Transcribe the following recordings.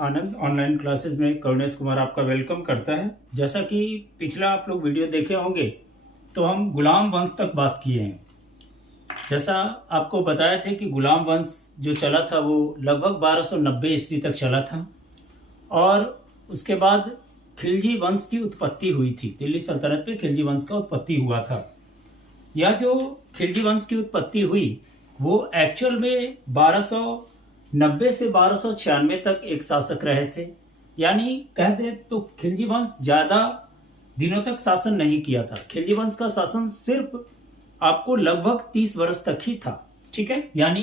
आनंद online classes में करुणेश कुमार आपका welcome करता है। जैसा कि पिछला आप लोग वीडियो देखे होंगे तो हम गुलाम वंश तक बात किए हैं। जैसा आपको बताया था कि गुलाम वंश जो चला था वो लगभग 1290 ईस्वी तक चला था और उसके बाद खिलजी वंश की उत्पत्ति हुई थी। दिल्ली सल्तनत पे खिलजी वंश का उत्पत्ति हुआ था। यह जो खिलजी वंश की उत्पत्ति हुई वो एक्चुअल में 1290 से 1296 तक एक शासक रहे थे। यानी कह दे तो खिलजी वंश ज्यादा दिनों तक शासन नहीं किया था। खिलजी वंश का शासन सिर्फ आपको लगभग 30 वर्ष तक ही था। ठीक है, यानी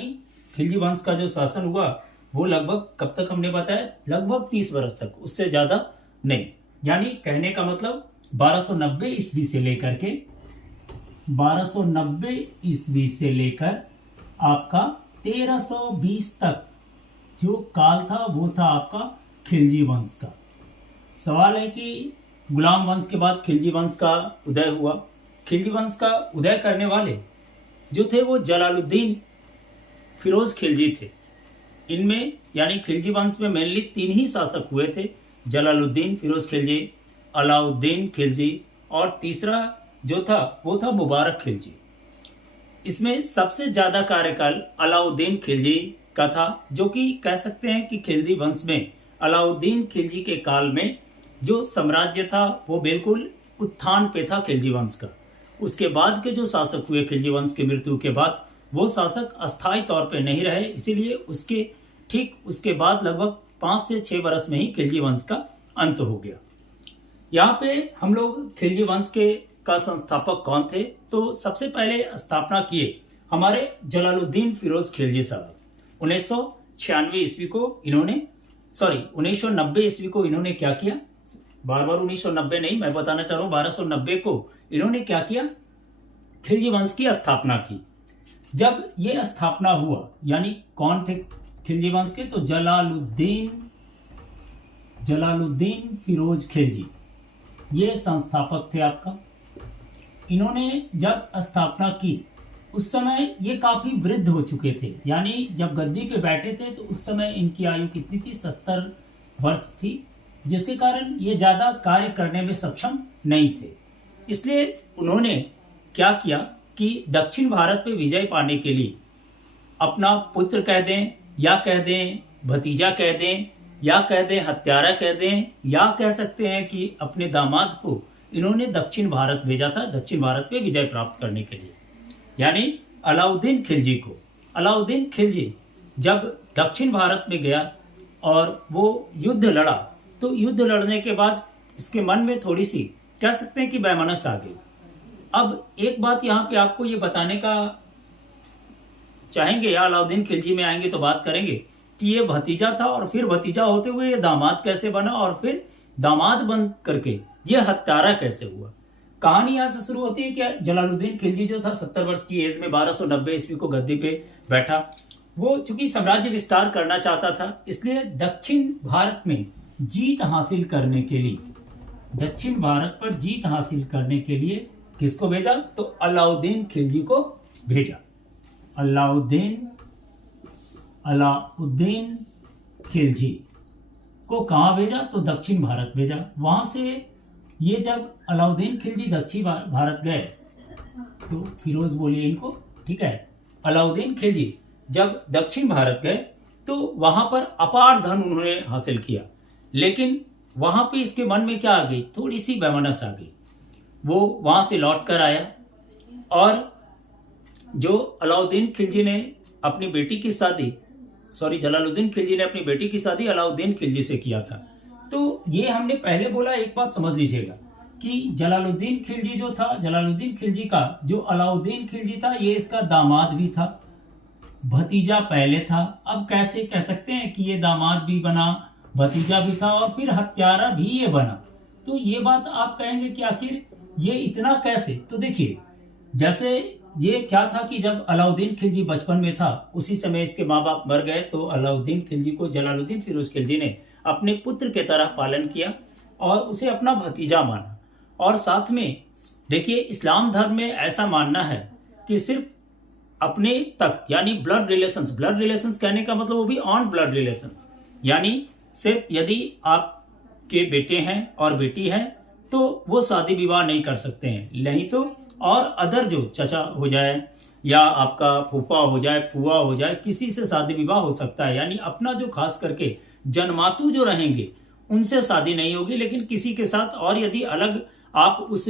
खिलजी वंश का जो शासन हुआ वो लगभग कब तक हमने बताया, लगभग 30 वर्ष तक, उससे ज्यादा नहीं। यानी कहने का मतलब 1290 ईस्वी से लेकर के 1290 ईस्वी से लेकर आपका 1320 तक जो काल था वो था आपका खिलजी वंश का। सवाल है कि गुलाम वंश के बाद खिलजी वंश का उदय हुआ। खिलजी वंश का उदय करने वाले जो थे वो जलालुद्दीन फिरोज खिलजी थे। इनमें यानी खिलजी वंश में मेनली 3 ही शासक हुए थे, जलालुद्दीन फिरोज खिलजी, अलाउद्दीन खिलजी और तीसरा जो था वो था मुबारक खिलजी। इसमें सबसे ज्यादा कार्यकाल अलाउद्दीन खिलजी का था, जो कि कह सकते हैं कि खिलजी वंश में अलाउद्दीन खिलजी के काल में जो साम्राज्य था वो बिल्कुल उत्थान पे था खिलजी वंश का। उसके बाद के जो शासक हुए खिलजी वंश की मृत्यु के बाद वो शासक अस्थायी तौर पे नहीं रहे, इसीलिए उसके ठीक उसके बाद लगभग 5 से 6 वर्ष में ही खिलजी वंश का अंत हो गया। यहाँ पे हम लोग खिलजी वंश के का संस्थापक कौन थे, तो सबसे पहले स्थापना किए हमारे जलालुद्दीन फिरोज खिलजी साहब। 1996 ईस्वी को इन्होंने 1990 ईस्वी को इन्होंने क्या किया, बार बार 1990 नहीं, मैं बताना चाह रहा हूँ 1290 को इन्होंने क्या किया, खिलजी वंश की स्थापना की। जब ये स्थापना हुआ, यानी कौन थे खिलजी वंश के, तो जलालुद्दीन फिरोज खिलजी ये संस्थापक थे आपका। इन्होंने जब स्थापना की उस समय ये काफी वृद्ध हो चुके थे, यानी जब गद्दी पे बैठे थे तो उस समय इनकी आयु कितनी थी, 70 वर्ष थी, जिसके कारण ये ज्यादा कार्य करने में सक्षम नहीं थे। इसलिए उन्होंने क्या किया कि दक्षिण भारत पे विजय पाने के लिए अपना पुत्र कह दें या कह दें भतीजा कह दें या कह दें हत्यारा कह दें या कह सकते हैं कि अपने दामाद को इन्होंने दक्षिण भारत भेजा था, दक्षिण भारत पे विजय प्राप्त करने के लिए, यानी अलाउद्दीन खिलजी को। अलाउद्दीन खिलजी जब दक्षिण भारत में गया और वो युद्ध लड़ा, तो युद्ध लड़ने के बाद इसके मन में थोड़ी सी कह सकते हैं कि वैमनस्य आ गई। अब एक बात यहाँ पे आपको ये बताने का चाहेंगे, या अलाउद्दीन खिलजी में आएंगे तो बात करेंगे कि ये भतीजा था और फिर भतीजा होते हुए ये दामाद कैसे बना और फिर दामाद बन करके ये हत्यारा कैसे हुआ। कहानी यहां से शुरू होती है कि जलालुद्दीन खिलजी जो था 70 वर्ष की एज में 1290 ईस्वी को गद्दी पे बैठा। वो चूंकि साम्राज्य विस्तार करना चाहता था, इसलिए दक्षिण भारत में जीत हासिल करने के लिए, दक्षिण भारत पर जीत हासिल करने के लिए किसको भेजा, तो अलाउद्दीन खिलजी को भेजा। अलाउद्दीन खिलजी को कहां भेजा, तो दक्षिण भारत भेजा। वहां से ये जब अलाउद्दीन खिलजी दक्षिण भारत गए, तो फिरोज बोलिए इनको, ठीक है, अलाउद्दीन खिलजी जब दक्षिण भारत गए तो वहां पर अपार धन उन्होंने हासिल किया, लेकिन वहां पे इसके मन में क्या आ गई, थोड़ी सी वैमनस्य आ गई। वो वहां से लौट कर आया और जो अलाउद्दीन खिलजी ने अपनी बेटी की शादी जलालुद्दीन खिलजी ने अपनी बेटी की शादी अलाउद्दीन खिलजी से किया था। तो ये हमने पहले बोला, एक बात समझ लीजिएगा कि जलालुद्दीन खिलजी जो था, जलालुद्दीन खिलजी का जो अलाउद्दीन खिलजी था ये इसका दामाद भी था, भतीजा पहले था। अब कैसे कह सकते हैं कि ये दामाद भी बना, भतीजा भी था और फिर हत्यारा भी ये बना। तो ये बात आप कहेंगे कि आखिर ये इतना कैसे, तो देखिए जैसे ये क्या था कि जब अलाउद्दीन खिलजी बचपन में था उसी समय इसके माँ बाप मर गए, तो अलाउद्दीन खिलजी को जलालुद्दीन फिरोज खिलजी ने अपने पुत्र के तरह पालन किया और उसे अपना भतीजा माना। और साथ में देखिए इस्लाम धर्म में ऐसा मानना है कि सिर्फ अपने तक, यानी ब्लड रिलेशंस कहने का मतलब वो भी ऑन ब्लड रिलेशंस, यानी सिर्फ यदि आपके बेटे हैं और बेटी हैं तो वो शादी विवाह नहीं कर सकते हैं, नहीं तो और अदर जो चचा हो जाए या आपका फूफा हो जाए, फुआ हो जाए, किसी से शादी विवाह हो सकता है। यानी अपना जो खास करके जन्मातु जो रहेंगे उनसे शादी नहीं होगी, लेकिन किसी के साथ, और यदि अलग आप उस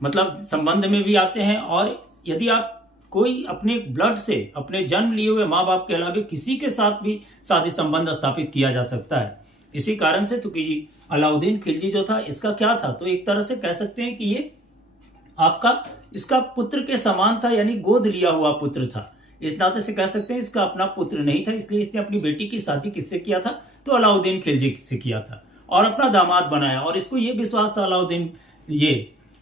मतलब संबंध में भी आते हैं, और यदि आप कोई अपने ब्लड से अपने जन्म लिए हुए माँ बाप के अलावा किसी के साथ भी शादी संबंध स्थापित किया जा सकता है। इसी कारण से तुर्की अलाउद्दीन खिलजी जो था इसका क्या था, तो एक तरह से कह सकते हैं कि ये आपका इसका पुत्र के समान था, यानी गोद लिया हुआ पुत्र था। इस नाते से कह सकते हैं इसका अपना पुत्र नहीं था, इसलिए इसने अपनी बेटी की शादी किससे किया था, तो अलाउद्दीन खिलजी से किया था और अपना दामाद बनाया। और इसको ये विश्वास था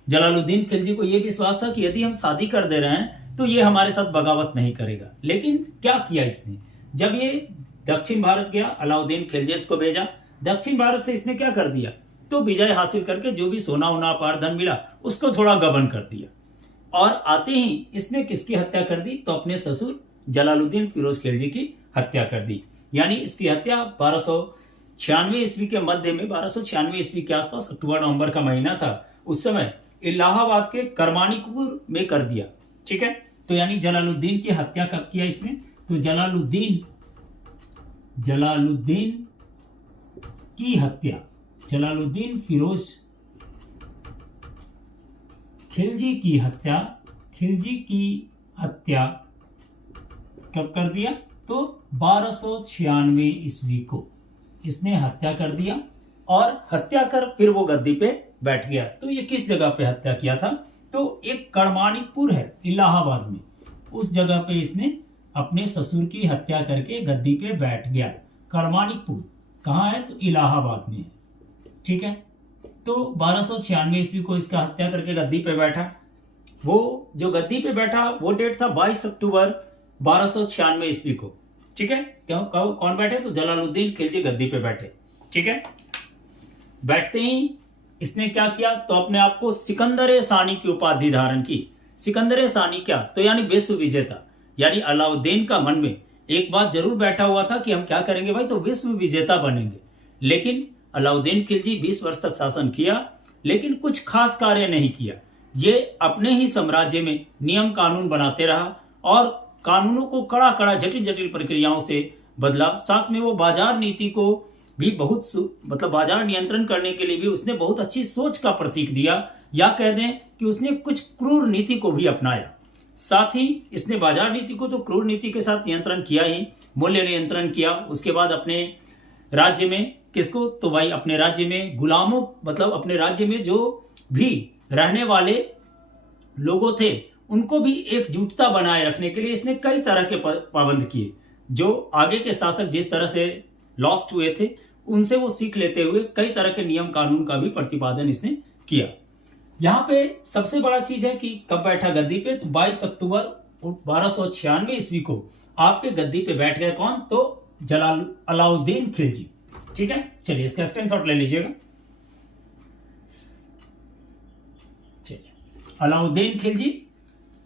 जलालुद्दीन खिलजी को ये विश्वास था कि यदि हम शादी कर दे रहे हैं तो ये हमारे साथ बगावत नहीं करेगा। लेकिन क्या किया इसने, जब ये दक्षिण भारत गया, अलाउद्दीन खिलजी को भेजा, दक्षिण भारत से इसने क्या कर दिया, तो विजय हासिल करके जो भी सोना उना अपार धन मिला उसको थोड़ा गबन कर दिया। और आते ही इसने किसकी हत्या कर दी, तो अपने ससुर जलालुद्दीन फिरोज खिलजी की हत्या कर दी। यानी इसकी हत्या 1296 ईस्वी के मध्य में, 1296 ईस्वी के आसपास, अक्टूबर नवंबर का महीना था उस समय, इलाहाबाद के करमानीपुर में कर दिया। ठीक है, तो यानी जलालुद्दीन की हत्या कब किया इसने, तो जलालुद्दीन की हत्या, जलालुद्दीन फिरोज खिलजी की हत्या कब कर दिया, तो 1296 ईस्वी को इसने हत्या कर दिया। और हत्या कर फिर वो गद्दी पे बैठ गया। तो ये किस जगह पे हत्या किया था, तो एक करमानिकपुर है इलाहाबाद में, उस जगह पे इसने अपने ससुर की हत्या करके गद्दी पे बैठ गया। करमानिकपुर कहाँ है, तो इलाहाबाद में है। ठीक है, तो 1296 ईस्वी को इसका हत्या करके गद्दी पे बैठा। वो जो गद्दी पे बैठा वो डेट था 22 अक्टूबर 1296 ईस्वी को। ठीक है, क्यों कौन बैठे, तो जलालुद्दीन खिलजी गद्दी पे बैठे। ठीक है, बैठते ही इसने क्या किया, तो अपने आप को सिकंदर सानी की उपाधि धारण की। सिकंदर सानी क्या, तो यानी विश्व विजेता। यानी अलाउद्दीन का मन में एक बात जरूर बैठा हुआ था कि हम क्या करेंगे भाई, तो विश्व विजेता बनेंगे। लेकिन अलाउद्दीन खिलजी 20 वर्ष तक शासन किया, लेकिन कुछ खास कार्य नहीं किया। ये अपने ही साम्राज्य में नियम कानून बनाते रहा और कानूनों को कड़ा कड़ा जटिल जटिल प्रक्रियाओं से बदला। साथ में वो बाजार नीति को भी बहुत मतलब बाजार नियंत्रण करने के लिए भी उसने बहुत अच्छी सोच का प्रतीक दिया, या कह दें कि उसने कुछ क्रूर नीति को भी अपनाया। साथ ही इसने बाजार नीति को तो क्रूर नीति के साथ नियंत्रण किया ही, मूल्य नियंत्रण किया। उसके बाद अपने राज्य में किसको, तो भाई अपने राज्य में गुलामों, मतलब अपने राज्य में जो भी रहने वाले लोगों थे उनको भी एकजुटता बनाए रखने के लिए इसने कई तरह के पाबंद किए। जो आगे के शासक जिस तरह से लॉस्ट हुए थे उनसे वो सीख लेते हुए कई तरह के नियम कानून का भी प्रतिपादन इसने किया। यहाँ पे सबसे बड़ा चीज है कि कब बैठा गद्दी पे, तो 22 अक्टूबर 1296 ईस्वी को आपके गद्दी पे बैठ गए कौन, तो अलाउद्दीन खिलजी। ठीक है, चलिए इसका स्क्रीनशॉट ले लीजिएगा। चलिए, अलाउद्दीन खिलजी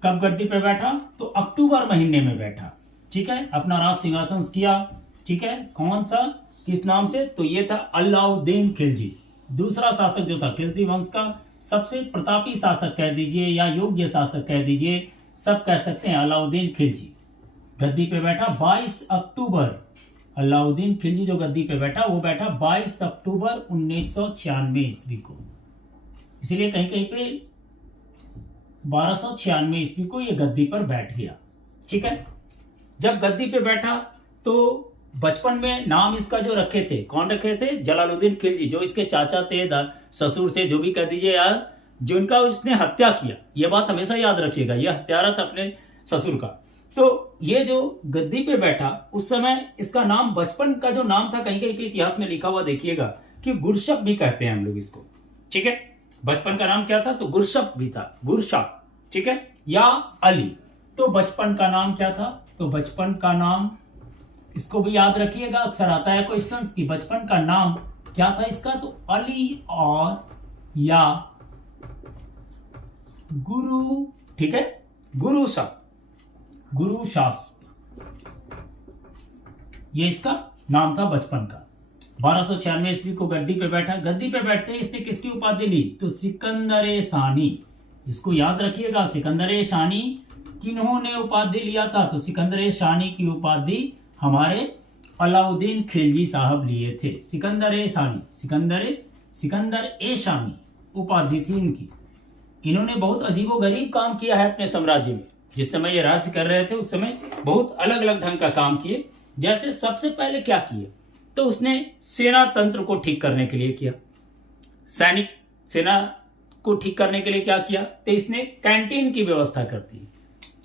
कब गद्दी पे बैठा, तो अक्टूबर महीने में बैठा। ठीक है, अपना राज सिंहासन किया। ठीक है, कौन सा, किस नाम से, तो ये था अलाउद्दीन खिलजी। दूसरा शासक जो था खिलजी वंश का सबसे प्रतापी शासक कह दीजिए या योग्य शासक कह दीजिए, सब कह सकते हैं, अलाउद्दीन खिलजी गद्दी पे बैठा 22 अक्टूबर। अलाउद्दीन खिलजी जो गद्दी पे बैठा वो बैठा 22 अक्टूबर 1996 ईस्वी को। इसलिए कहीं कहीं पे 1296 ईस्वी को ये गद्दी पर बैठ गया। ठीक है, जब गद्दी पे बैठा तो बचपन में नाम इसका जो रखे थे, कौन रखे थे, जलालुद्दीन खिलजी, जो इसके चाचा थे, ससुर थे, जो भी कह दीजिए यार, जिनका उसने हत्या किया। ये बात हमेशा याद रखिएगा, यह हत्यारा था अपने ससुर का। तो ये जो गद्दी पे बैठा उस समय इसका नाम, बचपन का जो नाम था, कहीं कहीं पे इतिहास में लिखा हुआ देखिएगा कि गुरशप भी कहते हैं हम लोग इसको। ठीक है, बचपन का नाम क्या था, तो गुरशप भी था, गुरशप। ठीक है, या अली। तो बचपन का नाम क्या था, तो बचपन का नाम इसको भी याद रखिएगा, अक्सर आता है क्वेश्चंस की, बचपन का नाम क्या था इसका, तो अली और या गुरु। ठीक है, गुरु शास्त्र, ये इसका नाम था बचपन का। 1296 ईस्वी को गद्दी पे बैठा। गद्दी पे बैठते ही इसने किसकी उपाधि ली? तो सिकंदर शानी। इसको याद रखिएगा, सिकंदर शानी किन्होंने उपाधि लिया था? तो सिकंदर शानी की उपाधि हमारे अलाउद्दीन खिलजी साहब लिए थे। सिकंदर शानी, सिकंदर ए शानी उपाधि थी इनकी। इन्होंने बहुत अजीबोगरीब काम किया है अपने साम्राज्य में। जिस समय ये राज्य कर रहे थे उस समय बहुत अलग अलग ढंग का काम किए। जैसे सबसे पहले क्या किए? तो उसने सेना तंत्र को ठीक करने के लिए किया। सैनिक सेना को ठीक करने के लिए क्या किया? तो इसने कैंटीन की व्यवस्था कर दी।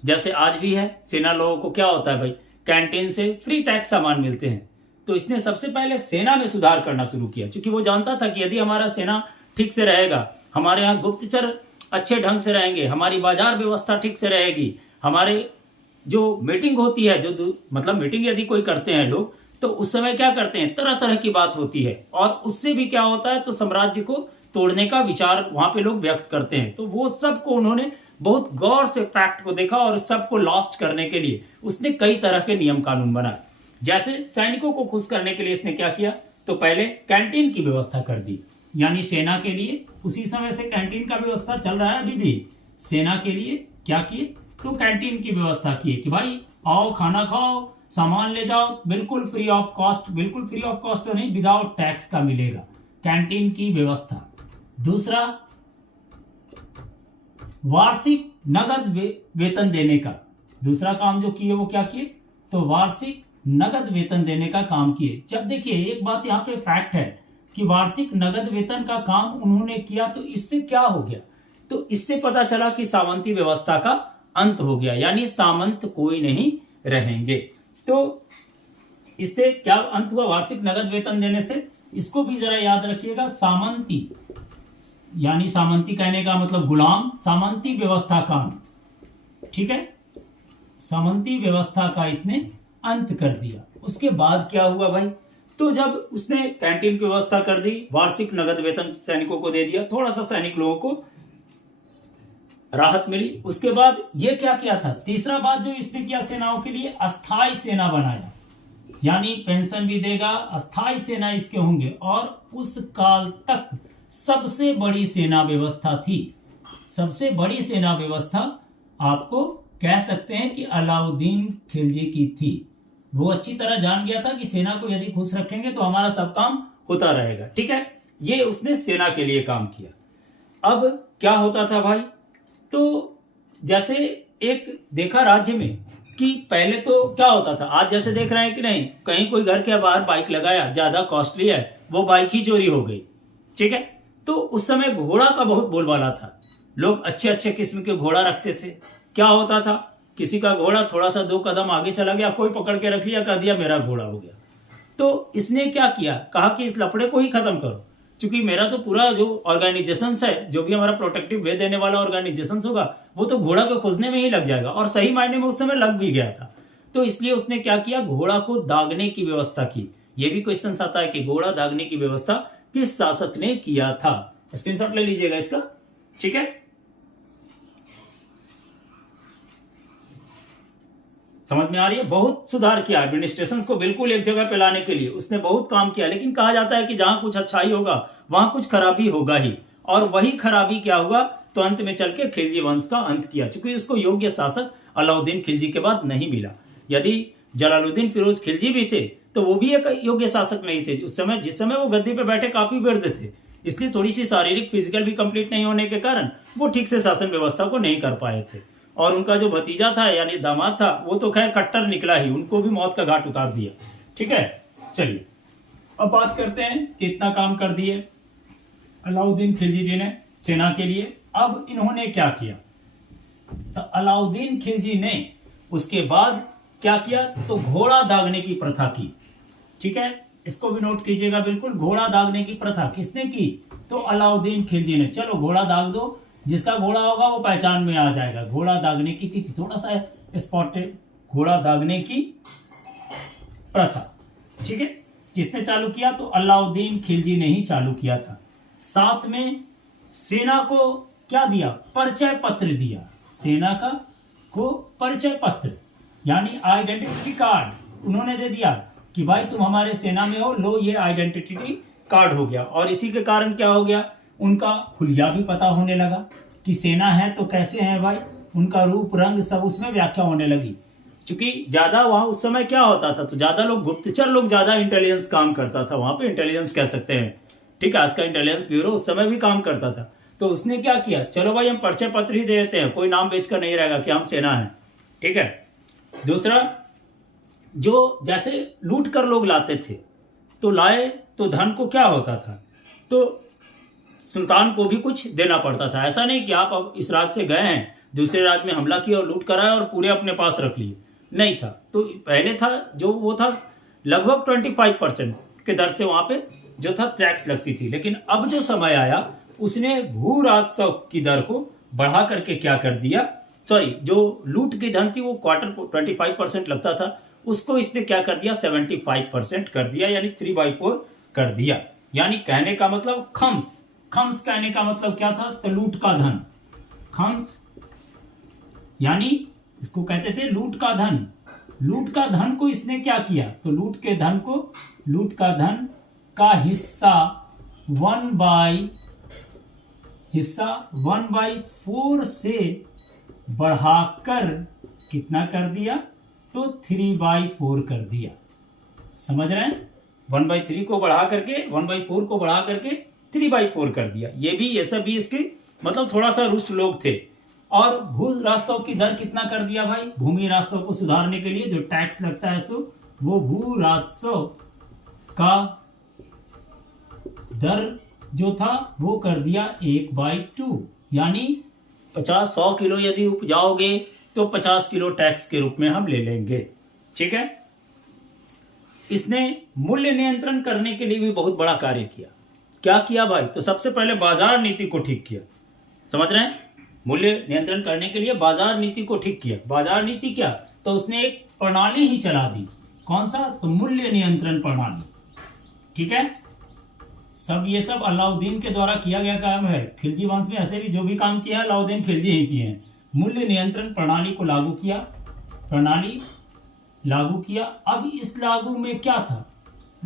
जैसे आज भी है, सेना लोगों को क्या होता है भाई, कैंटीन से फ्री टैक्स सामान मिलते हैं। तो इसने सबसे पहले सेना में सुधार करना शुरू किया, क्योंकि वो जानता था कि यदि हमारा सेना ठीक से रहेगा, हमारे यहाँ गुप्तचर अच्छे ढंग से रहेंगे, हमारी बाजार व्यवस्था ठीक से रहेगी, हमारे जो मीटिंग होती है, जो मतलब मीटिंग यदि कोई करते हैं लोग, तो उस समय क्या करते हैं, तरह तरह की बात होती है, और उससे भी क्या होता है, तो साम्राज्य को तोड़ने का विचार वहां पे लोग व्यक्त करते हैं। तो वो सब को उन्होंने बहुत गौर से फैक्ट को देखा और सबको लॉस्ट करने के लिए उसने कई तरह के नियम कानून बनाए। जैसे सैनिकों को खुश करने के लिए इसने क्या किया? तो पहले कैंटीन की व्यवस्था कर दी, यानी सेना के लिए उसी समय से कैंटीन का व्यवस्था चल रहा है अभी भी। सेना के लिए क्या किए? तो कैंटीन की व्यवस्था की कि भाई आओ खाना खाओ, सामान ले जाओ, बिल्कुल फ्री ऑफ कॉस्ट, बिल्कुल फ्री ऑफ कॉस्ट तो नहीं, विदाउट टैक्स का मिलेगा, कैंटीन की व्यवस्था। दूसरा, वार्षिक नगद वेतन देने का। दूसरा काम जो किए वो क्या किए? तो वार्षिक नगद वेतन देने का काम किए। जब देखिए एक बात यहाँ पे फैक्ट है कि वार्षिक नगद वेतन का काम उन्होंने किया, तो इससे क्या हो गया? तो इससे पता चला कि सामंती व्यवस्था का अंत हो गया, यानी सामंत कोई नहीं रहेंगे। तो इससे क्या अंत हुआ? वार्षिक नगद वेतन देने से। इसको भी जरा याद रखिएगा, सामंती यानी सामंती कहने का मतलब गुलाम, सामंती व्यवस्था का अंत, ठीक है, सामंती व्यवस्था का इसने अंत कर दिया। उसके बाद क्या हुआ भाई? तो जब उसने कैंटीन की व्यवस्था कर दी, वार्षिक नगद वेतन सैनिकों को दे दिया, थोड़ा सा सैनिक लोगों को राहत मिली। उसके बाद ये क्या किया था? तीसरा बात जो इसने किया सेनाओं के लिए, अस्थाई सेना बनाया, यानी पेंशन भी देगा, अस्थाई सेना इसके होंगे। और उस काल तक सबसे बड़ी सेना व्यवस्था थी। सबसे बड़ी सेना व्यवस्था आपको कह सकते हैं कि अलाउद्दीन खिलजी की थी। वो अच्छी तरह जान गया था कि सेना को यदि खुश रखेंगे तो हमारा सब काम होता रहेगा, ठीक है। ये उसने सेना के लिए काम किया। अब क्या होता था भाई? तो जैसे एक देखा राज्य में कि पहले तो क्या होता था, आज जैसे देख रहे हैं कि नहीं, कहीं कोई घर के बाहर बाइक लगाया, ज्यादा कॉस्टली है, वो बाइक ही चोरी हो गई, ठीक है। तो उस समय घोड़ा का बहुत बोलबाला था, लोग अच्छे अच्छे किस्म के घोड़ा रखते थे। क्या होता था, किसी का घोड़ा थोड़ा सा 2 कदम आगे चला गया, कोई पकड़ के रख लिया, कह दिया मेरा घोड़ा हो गया। तो इसने क्या किया, कहा कि इस लफड़े को ही खत्म करो, क्योंकि मेरा तो पूरा जो ऑर्गेनाइजेशन है, जो भी हमारा प्रोटेक्टिव वे देने वाला ऑर्गेनाइजेशन होगा, वो तो घोड़ा को खोजने में ही लग जाएगा। और सही मायने में उस समय लग भी गया था। तो इसलिए उसने क्या किया, घोड़ा को दागने की व्यवस्था की। यह भी क्वेश्चन आता है कि घोड़ा दागने की व्यवस्था किस शासक ने किया था। स्क्रीनशॉट ले लीजिएगा इसका, ठीक है। समझ में आ रही है? बहुत सुधार किया एडमिनिस्ट्रेशन को बिल्कुल एक जगह पे लाने के लिए, उसने बहुत काम किया। लेकिन कहा जाता है कि जहां कुछ अच्छाई होगा वहां कुछ खराबी होगा ही, और वही खराबी क्या हुआ, तो अंत में चल के खिलजी वंश का अंत किया, क्योंकि उसको योग्य शासक अलाउद्दीन खिलजी के बाद नहीं मिला। यदि जलालुद्दीन फिरोज खिलजी भी थे तो वो भी एक योग्य शासक नहीं थे उस समय। जिस समय वो गद्दी पे बैठे काफी वृद्ध थे, इसलिए थोड़ी सी शारीरिक फिजिकल भी कंप्लीट नहीं होने के कारण वो ठीक से शासन व्यवस्था को नहीं कर पाए थे। और उनका जो भतीजा था यानी दामाद था, वो तो खैर कट्टर निकला ही, उनको भी मौत का घाट उतार दिया, ठीक है। चलिए अब बात करते हैं कि इतना काम कर दिए अलाउद्दीन खिलजी जी ने सेना के लिए। अब इन्होंने क्या किया, तो अलाउद्दीन खिलजी ने उसके बाद क्या किया, तो घोड़ा दागने की प्रथा की, ठीक है। इसको भी नोट कीजिएगा बिल्कुल, घोड़ा दागने की प्रथा किसने की, तो अलाउद्दीन खिलजी ने। चलो घोड़ा दाग दो, जिसका घोड़ा होगा वो पहचान में आ जाएगा। घोड़ा दागने की तिथि थोड़ा सा स्पॉटेड, घोड़ा दागने की प्रथा, ठीक है। किसने चालू किया, तो अलाउद्दीन खिलजी ने ही चालू किया था। साथ में सेना को क्या दिया, परिचय पत्र दिया। सेना को परिचय पत्र यानी आइडेंटिटी कार्ड उन्होंने दे दिया कि भाई तुम हमारे सेना में हो, लो ये आइडेंटिटी कार्ड हो गया। और इसी के कारण क्या हो गया, उनका हुलिया भी पता होने लगा कि सेना है तो कैसे है भाई, उनका रूप रंग सब उसमें व्याख्या होने लगी। क्योंकि ज्यादा वहां उस समय क्या होता था, तो ज्यादा लोग गुप्तचर लोग ज्यादा इंटेलिजेंस काम करता था वहां पे, इंटेलिजेंस कह सकते हैं, ठीक है, आज का इंटेलिजेंस ब्यूरो उस समय भी काम करता था। तो उसने क्या किया, चलो भाई हम परिचय पत्र ही दे देते हैं, कोई नाम बेचकर नहीं रहेगा कि हम सेना है, ठीक है। दूसरा, जो जैसे लूट कर लोग लाते थे, तो लाए तो धन को क्या होता था, तो सुल्तान को भी कुछ देना पड़ता था। ऐसा नहीं कि आप अब इस राज्य से गए हैं, दूसरे राज्य में हमला किया और लूट कराया और पूरे अपने पास रख लिए, नहीं था। तो पहले था जो वो था लगभग 25% के दर से वहां पे जो था टैक्स लगती थी। लेकिन अब जो समय आया उसने भू राजस्व की दर को बढ़ा करके क्या कर दिया, सॉरी, जो लूट की धन थी वो क्वार्टर 25% लगता था, उसको इसने क्या कर दिया 75% कर दिया, यानी 3/4 कर दिया। यानी कहने का मतलब खम्स, खम्स कहने का मतलब क्या था, तो लूट का धन, खम्स यानी इसको कहते थे लूट का धन। लूट का धन को इसने क्या किया, तो लूट के धन को, लूट का धन का हिस्सा 1/4 से बढ़ाकर कितना कर दिया, तो 3/4 कर दिया। समझ रहे हैं, 1/3 को बढ़ा करके, 1/4 को बढ़ा करके 3/4 कर दिया। ये सब भी इसके मतलब थोड़ा सा रुष्ट लोग थे। और भू राजस्व की दर कितना कर दिया भाई, भूमि राजस्व को सुधारने के लिए जो टैक्स लगता है सो वो भू राजस्व का दर जो था वो कर दिया 1/2, यानी 100 किलो यदि उपजाओगे तो 50 किलो टैक्स के रूप में हम ले लेंगे, ठीक है। इसने मूल्य नियंत्रण करने के लिए भी बहुत बड़ा कार्य किया। क्या किया भाई, तो सबसे पहले बाजार नीति को ठीक किया। समझ रहे हैं, मूल्य नियंत्रण करने के लिए बाजार नीति को ठीक किया। बाजार नीति क्या, तो उसने एक प्रणाली ही चला दी, कौन सा, तो मूल्य नियंत्रण प्रणाली, ठीक है। ये सब अलाउद्दीन के द्वारा किया गया काम है। खिलजी वंश में ऐसे भी जो भी काम किया है अलाउद्दीन खिलजी ही किए हैं। मूल्य नियंत्रण प्रणाली को लागू किया, प्रणाली लागू किया। अब इस लागू में क्या था,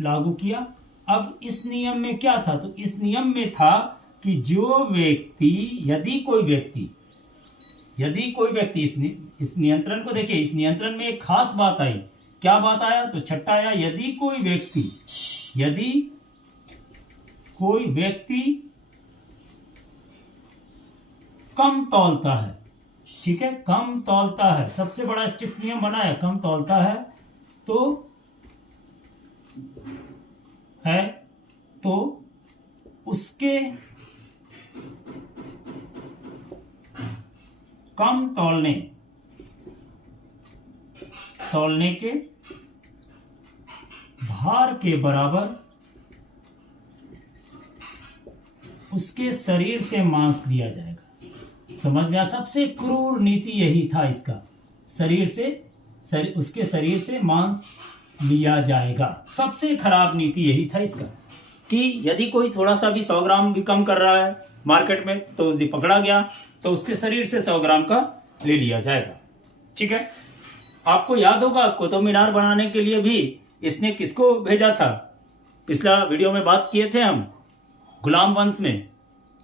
लागू किया, अब इस नियम में क्या था, तो इस नियम में था कि जो व्यक्ति, यदि कोई व्यक्ति इस नियंत्रण को देखिए, इस नियंत्रण में एक खास बात आई। क्या बात आया, तो छठा आया, यदि कोई व्यक्ति कम तौलता है, ठीक है, कम तौलता है, सबसे बड़ा स्ट्रिक्ट नियम बनाया, कम तौलता है तो उसके कम तौलने के भार के बराबर उसके शरीर से मांस दिया जाएगा। समझ में आया, सबसे क्रूर नीति यही था इसका, उसके शरीर से मांस लिया जाएगा। सबसे खराब नीति यही था इसका, कि यदि कोई थोड़ा सा भी 100 ग्राम भी कम कर रहा है मार्केट में, तो उस दिन पकड़ा गया तो उसके शरीर से 100 ग्राम का ले लिया जाएगा, ठीक है। आपको याद होगा कुतुब मीनार बनाने के लिए भी इसने किसको भेजा था, पिछला वीडियो में बात किए थे हम, गुलाम वंश में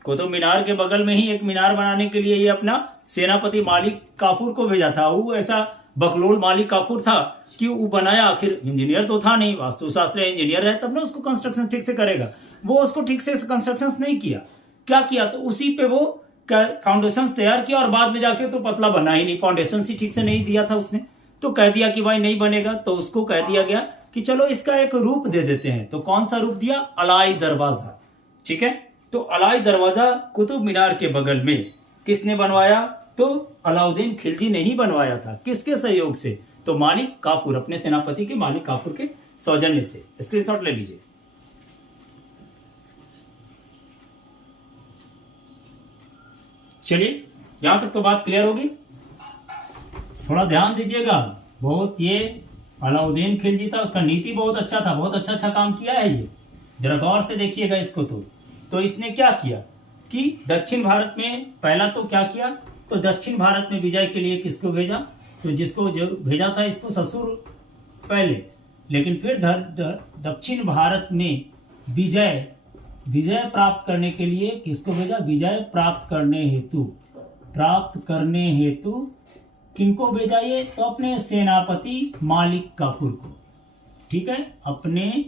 कुतुब मीनार के बगल में ही एक मीनार बनाने के लिए ये अपना सेनापति मालिक काफूर को भेजा था। वो ऐसा बकलोल मालिक काफूर था कि वो बनाया, आखिर इंजीनियर तो था नहीं, वास्तुशास्त्र इंजीनियर है तब ना उसको कंस्ट्रक्शन ठीक से करेगा, वो उसको ठीक से कंस्ट्रक्शन नहीं किया। क्या किया, तो उसी पे वो फाउंडेशन तैयार किया और बाद में जाके तो पतला बना ही नहीं, फाउंडेशन ही ठीक से नहीं दिया था उसने, तो कह दिया कि भाई नहीं बनेगा। तो उसको कह दिया गया कि चलो इसका एक रूप दे देते हैं। तो कौन सा रूप दिया, अलाई दरवाजा, ठीक है। तो अलाई दरवाजा कुतुब मीनार के बगल में किसने बनवाया, तो अलाउद्दीन खिलजी ने ही बनवाया था। किसके सहयोग से, तो मालिक काफूर, अपने सेनापति के मालिक काफूर के सौजन्य से। स्क्रीनशॉट ले लीजिए। चलिए, यहां तक तो बात क्लियर होगी। थोड़ा ध्यान दीजिएगा, बहुत ये अलाउद्दीन खिलजी था, उसका नीति बहुत अच्छा था, बहुत अच्छा काम किया है ये, जरा गौर से देखिएगा इसको। तो इसने क्या किया कि दक्षिण भारत में पहला तो क्या किया, तो दक्षिण भारत में विजय के लिए किसको भेजा, तो जिसको जो भेजा था इसको ससुर, पहले लेकिन फिर दक्षिण भारत में विजय विजय प्राप्त करने के लिए किसको भेजा? विजय प्राप्त करने हेतु किनको भेजा? ये तो अपने सेनापति मालिक काफूर को। ठीक है, अपने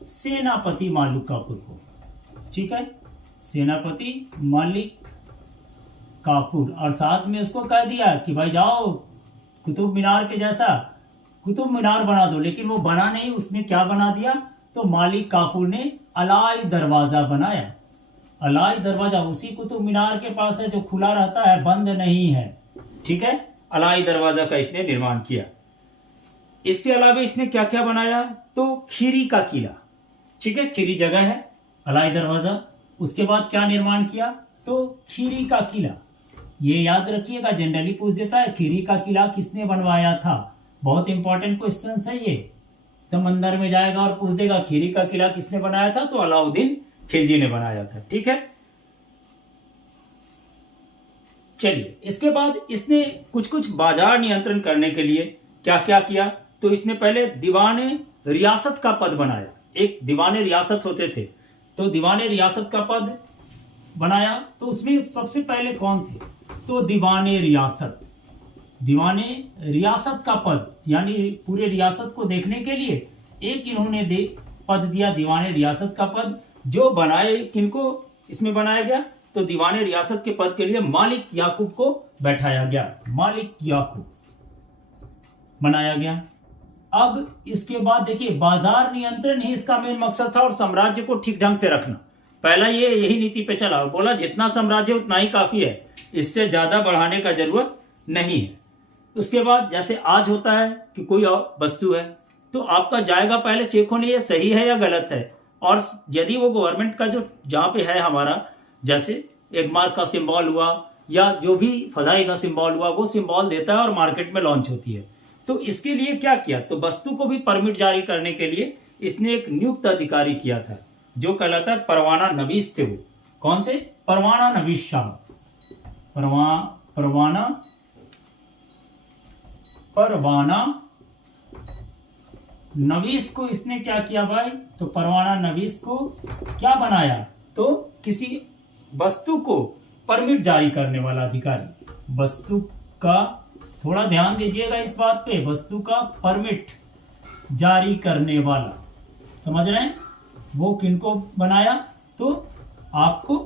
सेनापति मालिक काफूर को। ठीक है, सेनापति मालिक काफूर, और साथ में उसको कह दिया कि भाई जाओ कुतुब मीनार के जैसा कुतुब मीनार बना दो। लेकिन वो बना नहीं, उसने क्या बना दिया? तो मालिक काफूर ने अलाई दरवाजा बनाया। अलाई दरवाजा उसी कुतुब मीनार के पास है जो खुला रहता है, बंद नहीं है। ठीक है, अलाई दरवाजा का इसने निर्माण किया। इसके अलावा इसने क्या क्या बनाया? तो खीरी का किला। ठीक है, खीरी जगह है, अलाई दरवाजा। उसके बाद क्या निर्माण किया? तो खीरी का किला। ये याद रखिएगा, जनरली पूछ देता है खीरी का किला किसने बनवाया था। बहुत इंपॉर्टेंट क्वेश्चन है ये। तो मंदिर में जाएगा और पूछ देगा खीरी का किला किसने बनाया था, तो अलाउद्दीन खिलजी ने बनाया था। ठीक है, चलिए इसके बाद इसने कुछ कुछ बाजार नियंत्रण करने के लिए क्या क्या किया? तो इसने पहले दीवाने रियासत का पद बनाया। एक दीवाने रियासत होते थे, तो दीवाने रियासत का पद बनाया। तो उसमें सबसे पहले कौन थे? तो दीवाने रियासत। दीवाने रियासत का पद, यानी पूरे रियासत को देखने के लिए एक इन्होंने पद दिया, दीवाने रियासत का पद। जो बनाए किनको इसमें बनाया गया? तो दीवाने रियासत के पद के लिए मालिक याकूब को बैठाया गया। मालिक याकूब बनाया गया। अब इसके बाद देखिए, बाजार नियंत्रण ही इसका मेन मकसद था और साम्राज्य को ठीक ढंग से रखना। पहला ये यही नीति पे चला, बोला जितना साम्राज्य उतना ही काफी है, इससे ज्यादा बढ़ाने का जरूरत नहीं है। उसके बाद जैसे आज होता है कि कोई वस्तु है तो आपका जाएगा पहले चेक होने ये सही है या गलत है, और यदि वो गवर्नमेंट का जो जहाँ पे है हमारा, जैसे एक मार्क का सिंबल हुआ या जो भी फजाई का सिंबल हुआ, वो सिंबल देता है और मार्केट में लॉन्च होती है। तो इसके लिए क्या किया? तो वस्तु को भी परमिट जारी करने के लिए इसने एक नियुक्त अधिकारी किया था जो कहलाता है परवाना नवीस थे। वो कौन थे? परवाना नवीस शाह। परवाना नवीस को इसने क्या किया भाई? तो परवाना नवीस को क्या बनाया? तो किसी वस्तु को परमिट जारी करने वाला अधिकारी। वस्तु का, थोड़ा ध्यान दीजिएगा इस बात पे, वस्तु का परमिट जारी करने वाला, समझ रहे हैं? वो किनको बनाया? तो आपको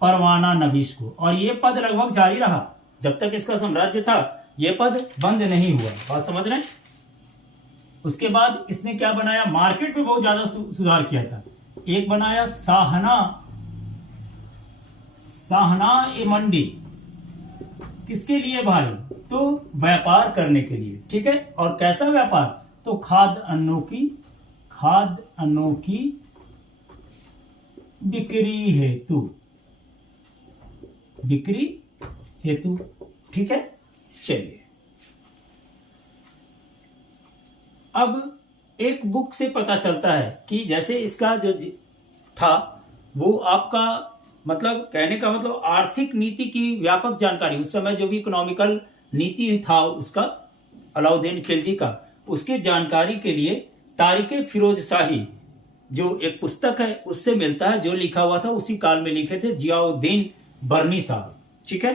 परवाना नवीस को। और ये पद लगभग जारी रहा जब तक इसका साम्राज्य था, ये पद बंद नहीं हुआ। बात समझ रहे हैं? उसके बाद इसने क्या बनाया? मार्केट में बहुत ज्यादा सुधार किया था। एक बनाया साहना ए मंडी। किसके लिए भाई? तो व्यापार करने के लिए। ठीक है, और कैसा व्यापार? तो खाद्य अन्नों की बिक्री हेतु। ठीक है, चलिए अब एक बुक से पता चलता है कि जैसे इसका जो था वो आपका मतलब कहने का मतलब आर्थिक नीति की व्यापक जानकारी, उस समय जो भी इकोनॉमिकल नीति था उसका अलाउद्दीन खिलजी का, उसके जानकारी के लिए तारिके फिरोज शाही जो एक पुस्तक है उससे मिलता है। जो लिखा हुआ था उसी काल में लिखे थे जियाउद्दीन बर्नी साहब। ठीक है,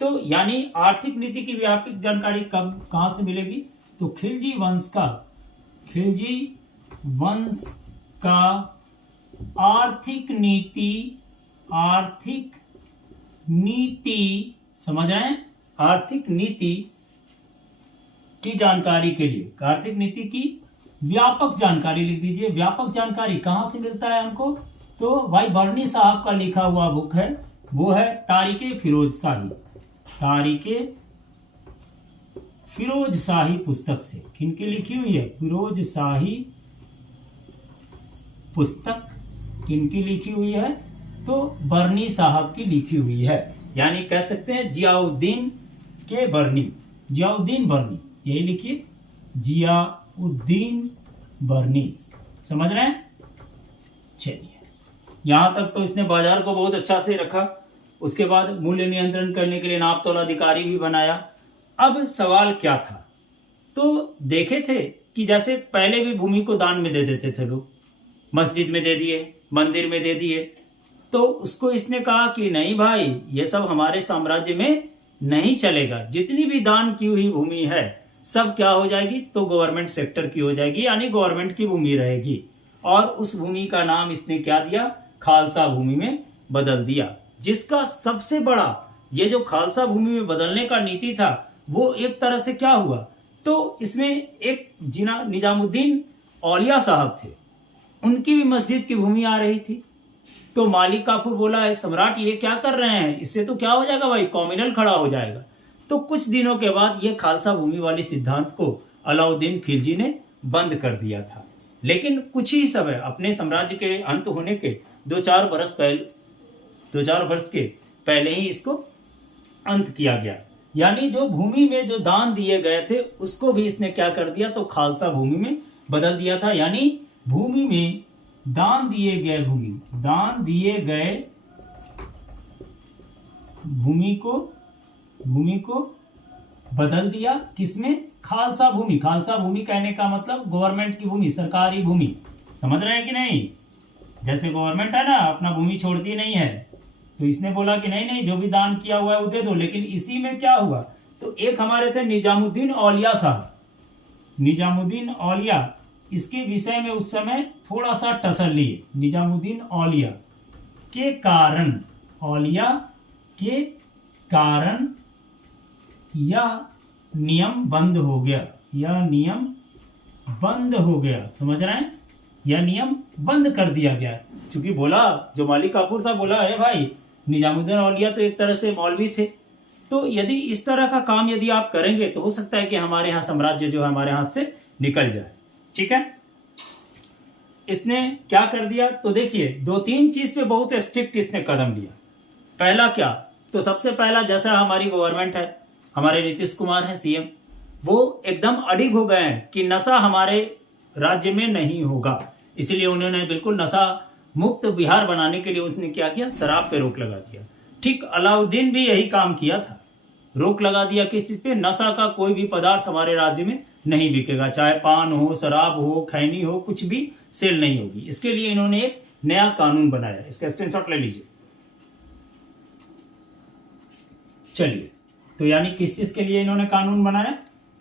तो यानी आर्थिक नीति की व्यापक जानकारी कब कहां से मिलेगी? तो खिलजी वंश का आर्थिक नीति समझ रहे हैं? आर्थिक नीति की जानकारी के लिए, आर्थिक नीति की व्यापक जानकारी लिख दीजिए। व्यापक जानकारी कहां से मिलता है हमको? तो भाई बर्नी साहब का लिखा हुआ बुक है, वो है तारिके फिरोज शाही पुस्तक से। किनकी लिखी हुई है? फिरोज शाही पुस्तक किनकी लिखी हुई है? तो बर्नी साहब की लिखी हुई है, यानी कह सकते हैं जियाउद्दीन बर्नी, यही लिखिए, जियाउद्दीन बर्नी। समझ रहे हैं? चलिए, यहां तक तो इसने बाजार को बहुत अच्छा से रखा। उसके बाद मूल्य नियंत्रण करने के लिए नाप तोल अधिकारी भी बनाया। अब सवाल क्या था? तो देखे थे कि जैसे पहले भी भूमि को दान में दे देते थे लोग, मस्जिद में दे दिए, मंदिर में दे दिए, तो उसको इसने कहा कि नहीं भाई, ये सब हमारे साम्राज्य में नहीं चलेगा। जितनी भी दान की हुई भूमि है सब क्या हो जाएगी, तो गवर्नमेंट सेक्टर की हो जाएगी, यानी गवर्नमेंट की भूमि रहेगी। और उस भूमि का नाम इसने क्या दिया, खालसा भूमि में बदल दिया। जिसका सबसे बड़ा ये जो खालसा भूमि में बदलने का नीति था, वो एक तरह से क्या हुआ, तो इसमें एक निजामुद्दीन औलिया साहब थे, उनकी भी मस्जिद की भूमि आ रही थी। तो मालिक काफूर बोला है सम्राट ये क्या कर रहे हैं, इससे तो क्या हो जाएगा भाई, कॉम्युनल खड़ा हो जाएगा। तो कुछ दिनों के बाद ये खालसा भूमि वाली सिद्धांत को अलाउद्दीन खिलजी ने बंद कर दिया था। लेकिन कुछ ही समय, अपने साम्राज्य के अंत होने के 2-4 वर्ष के पहले ही इसको अंत किया गया। यानी जो भूमि में जो दान दिए गए थे उसको भी इसने क्या कर दिया, तो खालसा भूमि में बदल दिया था। यानी भूमि में दान दिए गए भूमि को बदल दिया किसमें, खालसा भूमि। खालसा भूमि कहने का मतलब गवर्नमेंट की भूमि, सरकारी भूमि, समझ रहे हैं कि नहीं। जैसे गवर्नमेंट है ना, अपना भूमि छोड़ती नहीं है, तो इसने बोला कि नहीं नहीं, जो भी दान किया हुआ है वो दे दो। लेकिन इसी में क्या हुआ, तो एक हमारे थे निजामुद्दीन औलिया साहब, निजामुद्दीन औलिया, इसके विषय में उस समय थोड़ा सा टसल लिए। निजामुद्दीन औलिया के कारण यह नियम बंद हो गया, समझ रहे हैं, यह नियम बंद कर दिया गया। क्योंकि बोला, जो मालिक काफूर था बोला, अरे भाई निजामुद्दीन औलिया तो एक तरह से मौलवी थे, तो यदि इस तरह का काम यदि आप करेंगे तो हो सकता है कि हमारे यहाँ साम्राज्य जो है हमारे हाथ से निकल जाए। ठीक है, इसने क्या कर दिया, तो देखिए 2-3 चीज पे बहुत स्ट्रिक्ट इसने कदम लिया। पहला क्या, तो सबसे पहला, जैसा हमारी गवर्नमेंट है, हमारे नीतीश कुमार है सीएम, वो एकदम अडिग हो गए हैं कि नशा हमारे राज्य में नहीं होगा। इसलिए उन्होंने बिल्कुल नशा मुक्त बिहार बनाने के लिए उसने क्या किया, शराब पे रोक लगा दिया। ठीक अलाउद्दीन भी यही काम किया था, रोक लगा दिया किस चीज पे, नशा का कोई भी पदार्थ हमारे राज्य में नहीं बिकेगा, चाहे पान हो, शराब हो, खैनी हो, कुछ भी सेल नहीं होगी। इसके लिए इन्होंने एक नया कानून बनाया, इसका स्क्रीनशॉट ले लीजिए। चलिए, तो यानी किस चीज के लिए इन्होंने कानून बनाया,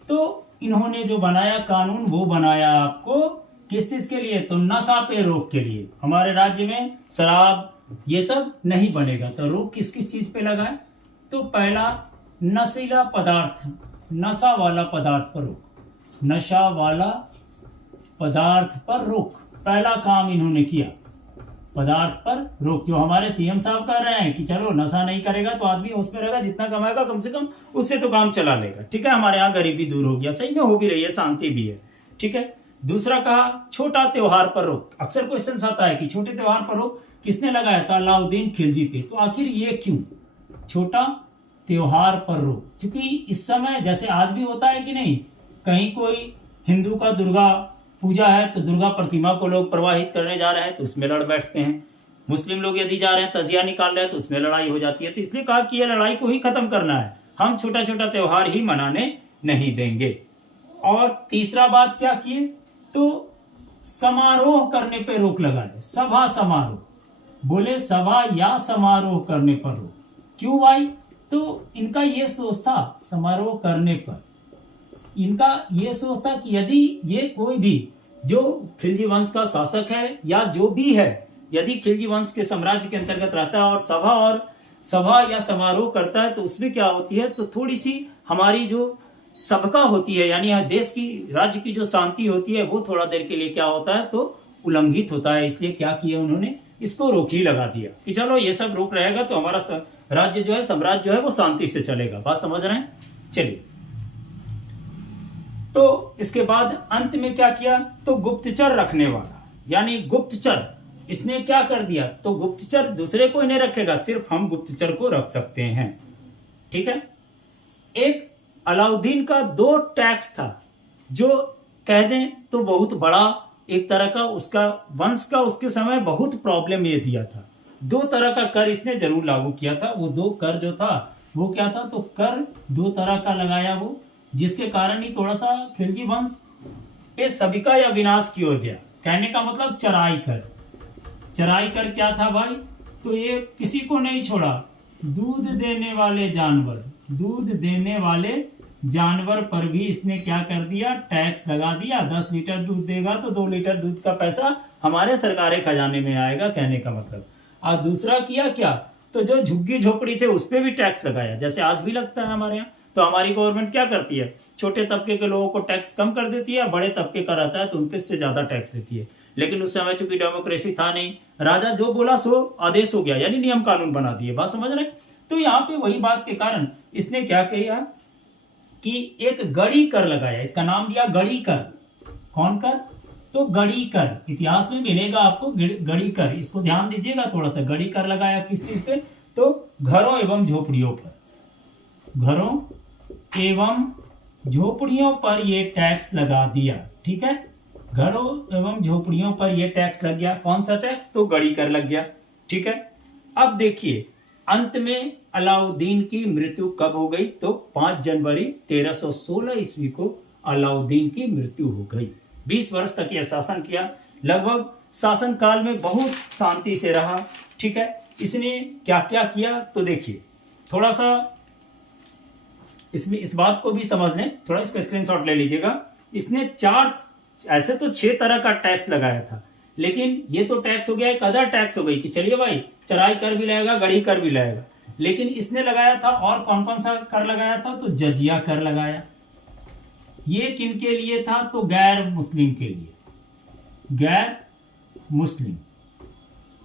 तो इन्होंने जो बनाया कानून वो बनाया आपको किस चीज के लिए, तो नशा पे रोक के लिए। हमारे राज्य में शराब ये सब नहीं बनेगा, तो रोक किस किस चीज पे लगाए, तो पहला नशीला पदार्थ, नशा वाला पदार्थ पर रोक, नशा वाला पदार्थ पर रोक, पहला काम इन्होंने किया, पदार्थ पर रोक। जो हमारे सीएम साहब कर रहे हैं कि चलो नशा नहीं करेगा तो आदमी उसमें रहेगा, जितना कमाएगा कम से कम उससे तो काम चला लेगा। ठीक है, हमारे यहाँ गरीबी दूर हो गया, सही में हो भी रही है, शांति भी है। ठीक है, दूसरा कहा छोटा त्योहार पर रोक। अक्सर क्वेश्चन आता है कि छोटे त्योहार पर रोक किसने लगाया था, अलाउद्दीन खिलजी पे। तो आखिर ये क्यों छोटा त्योहार पर रोक, क्योंकि इस समय जैसे आज भी होता है कि नहीं, कहीं कोई हिंदू का दुर्गा पूजा है तो दुर्गा प्रतिमा को लोग प्रवाहित करने जा रहे हैं तो उसमें लड़ बैठते हैं। मुस्लिम लोग यदि जा रहे हैं तजिया निकाल रहे हैं तो उसमें लड़ाई हो जाती है। तो इसलिए कहा कि ये लड़ाई को ही खत्म करना है, हम छोटा छोटा त्योहार ही मनाने नहीं देंगे। और तीसरा बात क्या किए, तो समारोह करने पे रोक लगा दे, सभा समारोह, बोले सभा या समारोह करने पर रोक। क्यों भाई, तो इनका ये सोच था, समारोह करने पर इनका ये सोच था कि यदि ये कोई भी जो खिलजी वंश का शासक है या जो भी है, यदि खिलजी वंश के साम्राज्य के अंतर्गत रहता है और सभा या समारोह करता है तो उसमें क्या होती है, तो थोड़ी सी हमारी जो सबका होती है, यानी देश की राज्य की जो शांति होती है वो थोड़ा देर के लिए क्या होता है, तो उल्लंघित होता है। इसलिए क्या किया उन्होंने, इसको रोक ही लगा दिया कि चलो ये सब रोक रहेगा तो हमारा राज्य जो है, साम्राज्य जो है वो शांति से चलेगा। बात समझ रहे हैं। चलिए, तो इसके बाद अंत में क्या किया, तो गुप्तचर रखने वाला, यानी गुप्तचर इसने क्या कर दिया, तो गुप्तचर दूसरे कोई नहीं रखेगा, सिर्फ हम गुप्तचर को रख सकते हैं। ठीक है, एक अलाउद्दीन का 2 टैक्स था जो कह दें तो बहुत बड़ा एक तरह का उसका वंश का उसके समय बहुत प्रॉब्लम ये दिया था। 2 तरह का कर इसने जरूर लागू किया था। वो 2 कर जो था वो क्या था, तो कर 2 तरह का लगाया वो, जिसके कारण ही थोड़ा सा खिलजी वंश ये सभी का या विनाश की ओर गया। कहने का मतलब चराई कर। चराई कर क्या था भाई? तो ये किसी को नहीं छोड़ा। दूध देने वाले जानवर, दूध देने वाले जानवर पर भी इसने क्या कर दिया? टैक्स लगा दिया। 10 लीटर दूध देगा तो 2 लीटर दूध का पैसा हमारे सरकारी खजाने में आएगा, कहने का मतलब। और दूसरा किया क्या? तो जो झुग्गी झोपड़ी थे उस पर भी टैक्स लगाया, जैसे आज भी लगता है हमारे यहाँ। तो हमारी गवर्नमेंट क्या करती है? छोटे तबके के लोगों को टैक्स कम कर देती है, बड़े तबके का रहता है तो उनके से ज्यादा टैक्स देती है। लेकिन उस समय चूंकि डेमोक्रेसी था नहीं, राजा जो बोला सो आदेश हो गया, यानी नियम कानून बना दिए। बात समझ रहे? तो यहाँ पे वही बात के कारण इसने क्या किया कि एक गड़ी कर लगाया। इसका नाम दिया गड़ी कर। कौन कर? तो गड़ी कर। इतिहास में मिलेगा आपको गड़ी कर, इसको ध्यान दीजिएगा थोड़ा सा। गड़ी कर लगाया किस चीज पे? तो घरों एवं झोपड़ियों पर। घरों एवं झोपड़ियों पर ये टैक्स लगा दिया। ठीक है, घरों एवं झोपड़ियों पर ये टैक्स लग गया। कौन सा टैक्स? तो गड़ी कर लग गया। ठीक है, अब देखिए अंत में अलाउद्दीन की मृत्यु कब हो गई? तो 5 जनवरी 1316 ईस्वी को अलाउद्दीन की मृत्यु हो गई। 20 वर्ष तक यह शासन किया। लगभग शासन काल में बहुत शांति से रहा। ठीक है, इसने क्या क्या किया तो देखिए थोड़ा सा इसमें इस बात को भी समझ लें, थोड़ा इसका स्क्रीनशॉट ले लीजिएगा। इसने 4 ऐसे तो 6 तरह का टैक्स लगाया था, लेकिन ये तो टैक्स हो गया एक अदर टैक्स हो गई कि चलिए भाई चराई कर भी लगेगा, गढ़ी कर भी लगेगा। लेकिन इसने लगाया था और कौन कौन सा कर लगाया था? तो जजिया कर लगाया। ये किनके लिए था? तो गैर मुस्लिम के लिए। गैर मुस्लिम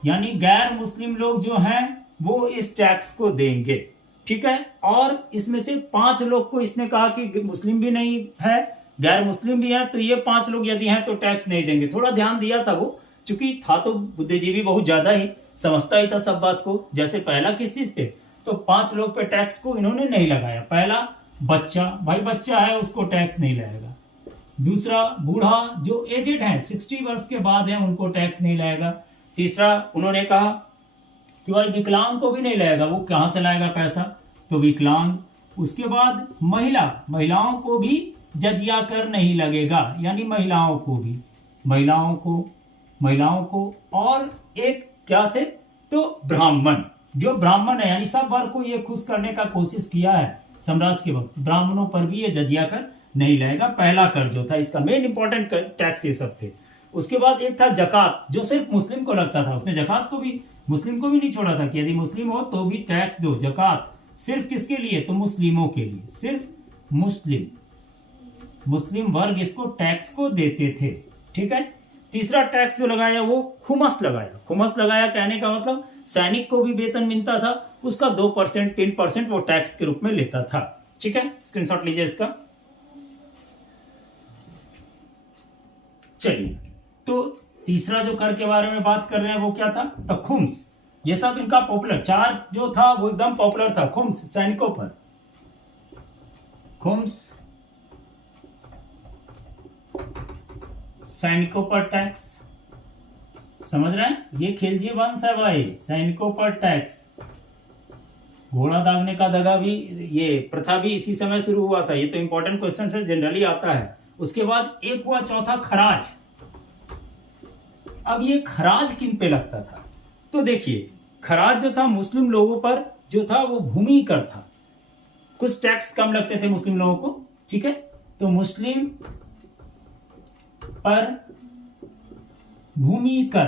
यानी गैर मुस्लिम लोग जो हैं वो इस टैक्स को देंगे। ठीक है, और इसमें से 5 लोग को इसने कहा कि मुस्लिम भी नहीं है, गैर मुस्लिम भी है, तो ये 5 लोग यदि हैं तो टैक्स नहीं देंगे। थोड़ा ध्यान दिया था वो, चूंकि था तो बुद्धिजीवी बहुत ज्यादा ही, समझता ही था सब बात को। जैसे पहला किस चीज पे? तो 5 लोग पे टैक्स को इन्होंने नहीं लगाया। पहला बच्चा, भाई बच्चा है उसको टैक्स नहीं लगेगा। दूसरा बूढ़ा, जो एजेड है 60 वर्ष के बाद है, उनको टैक्स नहीं लगेगा। तीसरा उन्होंने कहा कि भाई विकलांग को भी नहीं लगेगा। वो कहां से लाएगा पैसा? तो विकलांग। उसके बाद महिलाओं को भी जजिया कर नहीं लगेगा, यानी महिलाओं को और एक क्या थे? तो ब्राह्मण। जो ब्राह्मण है यानी सब वर्ग को ये खुश करने का कोशिश किया है साम्राज्य के वक्त, ब्राह्मणों पर भी ये जजिया कर नहीं लगेगा। पहला कर जो था, इसका मेन इंपॉर्टेंट टैक्स ये सब थे। उसके बाद एक था जकात, जो सिर्फ मुस्लिम को लगता था। उसने जकात को भी, मुस्लिम को भी नहीं छोड़ा था कि यदि मुस्लिम हो तो भी टैक्स दो। जकात सिर्फ किसके लिए? तो मुस्लिमों के लिए, सिर्फ मुस्लिम वर्ग इसको टैक्स को देते थे। ठीक है, तीसरा टैक्स जो लगाया वो खुमस लगाया। खुमस लगाया कहने का मतलब सैनिक को भी वेतन मिलता था, उसका 2% 3% वो टैक्स के रूप में लेता था। ठीक है, स्क्रीनशॉट लीजिए इसका। चलिए, तो तीसरा जो कर के बारे में बात कर रहे हैं वो क्या था? तो खुम्स। ये सब इनका पॉपुलर 4 जो था वो एकदम पॉपुलर था। खुम्स सैनिकों पर, खुम्स सैनिकों पर टैक्स। समझ रहे हैं? ये खिलजी वंश है भाई, सैनिकों पर टैक्स। घोड़ा दागने का दगा भी, ये प्रथा भी इसी समय शुरू हुआ था। ये तो इंपॉर्टेंट क्वेश्चन है, जनरली आता है। उसके बाद एक हुआ चौथा खराज। अब ये खराज किन पे लगता था? तो देखिए खराज जो था मुस्लिम लोगों पर जो था वो भूमि कर था। कुछ टैक्स कम लगते थे मुस्लिम लोगों को। ठीक है, तो मुस्लिम पर भूमि कर।